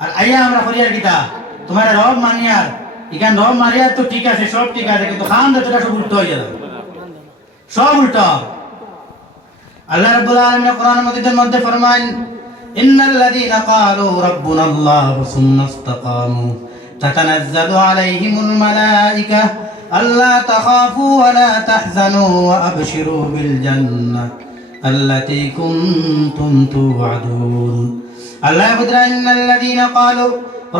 আর আইয়া আমরা করি আর কিতা তোমার রব মানিয়ার ইখান রব মারিয়ার তো ঠিক আছে, সব ঠিক আছে, কিন্তু খান যতটা সব উল্টো হয়ে যাবে, সব উল্টো। আল্লাহ রাব্বুল আলামিন কোরআন মাজিদের মধ্যে ফরমান ইন্নাল্লাযীনা ক্বালু রাব্বুনাল্লাহু সুম্মা ইসতাকামু তাতানাজ্জালু আলাইহিমুল মালায়েকা আল্লা তাখাফু ওয়া লা তাহজানু ওয়া আবশিরু বিল জান্নাহ আল্লাতী কুনতুম তুআদুন। আল্লাহ বলেন ইন্নাল্লাযীনা ক্বালু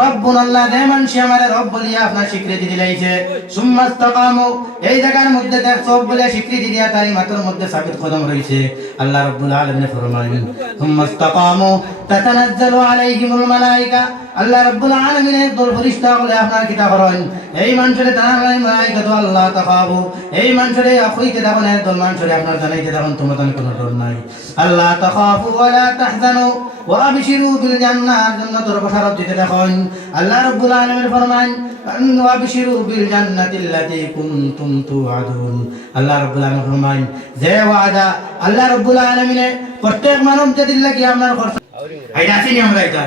রব্বুনা আল্লাহ, যে মানুষ আমার রব বলিয়া আপনার স্বীকৃতি দিলাইছে, সুম্মা ইসতাকামু, এই জায়গার মধ্যে দেখ সব বলে স্বীকৃতি দিয়া তারই মাথার মধ্যে সাবিত কদম রয়েছে। আল্লাহ রাব্বুল আলামিন ফরমায়েন সুম্মা ইসতাকামু তাতানাজ্জালু আলাইহিমুল মালায়েকা, আল্লাহ রাব্বুল আলামিনের দল ফেরেশতা বলে আপনার কিতাব করেন এই মানুষের দাঁড়ায় মালায়েকা তো আল্লাহ তাখাবু, এই মানুষের আখইতে দেখুন একদল মানুষের আপনার জানাইতে দেখুন তোমার কোনো ডর নাই। আল্লাহ তাখাফু ওয়া লা তাহজানু ওয়া আবশিরু বিল জান্নাহ, জান্নাতের বশারত দিতে দেখুন। আল্লাহ রাব্বুল আলামিন ফরমান ওয়া আবশিরু বিল জান্নাতিল্লাতী কুনতুম তুআদুন। আল্লাহ রাব্বুল আলামিন ফরমান যে ওয়াদা আল্লাহ রাব্বুল আলামিনে প্রত্যেক মানব জাতির লাগি আপনার খরচ আইনা আসেনি, আমরা এটা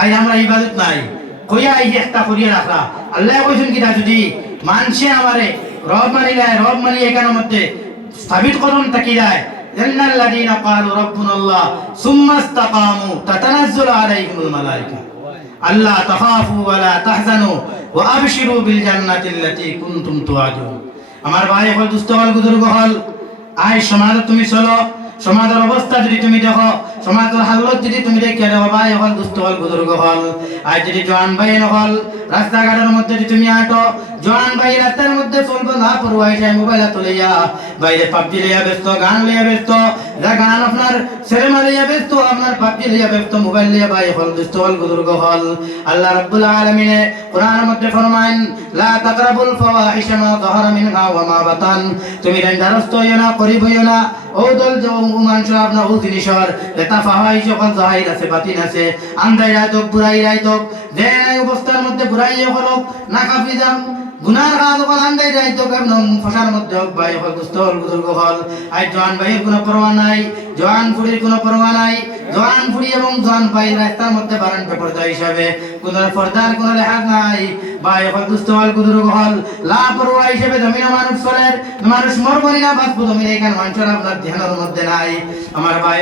আই আমরা ইবাদত নাই কইয়া এই একটা করিয়া রাখা। আল্লাহ কইছেন কিনা যদি মানুষে আমারে রব মানি যায়, রব মানি এখানের মধ্যে স্থাপিত করুন তাকি যায় ইন্নাল্লাযীনা ক্বালু রাব্বুনাল্লাহ সুম্মা ইসতাকামু তাতানাজ্জালু আলাইহিমুল মালায়েকা আল্লা তাখাফু ওয়া লা তাহজানু ওয়া আবশিরু বিল জান্নাতিল্লাতী কুনতুম তুআদুন। আমার ভাই হল দুস্থ হল বুজুর্গ হল, আই সমাজ তুমি চলো, সমাজের অবস্থা যদি তুমি দেখো, সমাজের হালত যদি তুমি দেখে দেখো, ভাই হল দুস্থ হল বুজুর্গ হল, আর যদি জওয়ান ভাই নহল রাস্তাঘাটের মধ্যে যদি তুমি আটো, জওয়ান ভাই রাস্তার মধ্যে চলবো না পড়ুয়াই যায় মোবাইল তুলিয়া বাইরে পাবজি লইয়া ব্যস্ত, গান লইয়া ব্যস্ত, যা গান আপনার সিনেমা লইয়া ব্যস্ত, আপনার পাবজি লইয়া ব্যস্ত, মোবাইল লইয়া, ভাই হল দুস্থ হল বুজুর্গ হল। আল্লাহ রাব্বুল আলামিন কোরআনের মধ্যে ফরমায়েন লা তাকরাবুল ফাওয়াহিশা মা যাহারা মিনহা ওয়া মা বাতান, তুমি দারস্ত হইও না, করিব হইও না ও দল যে মানুষ আপনার ও জিনিসর এটা ফাওয়াহিশ যখন জাহির আছে বাতিন আছে, আন্দাই রাইতক বুড়াই রাইতক, যে অবস্থার মধ্যে বুড়াই হলক না কাফি যাম গুনার কাজ হল আন্দাই রাইতক একদম ফসার মধ্যে হোক, ভাই হল দুস্থ হল বুজুর্গ হল। আই জওয়ান ভাইয়ের কোনো পরোয়া নাই, জওয়ান ফুড়ির কোনো পরোয়া নাই, জওয়ান ফুড়ি এবং জওয়ান ভাই রাস্তার মধ্যে বারান পর্দা হিসাবে কোনো পর্দার কোনো লেহাজ নাই, ভাই হল দুস্থ হল বুজুর্গ হল। লাপরোয়া হিসেবে জমিনে মানুষ চলে, মানুষ মরবনি না বাঁচবো জমিনে, এখানে মানুষের আপনার ধ্যানের মধ্যে নাই। আমার ভাই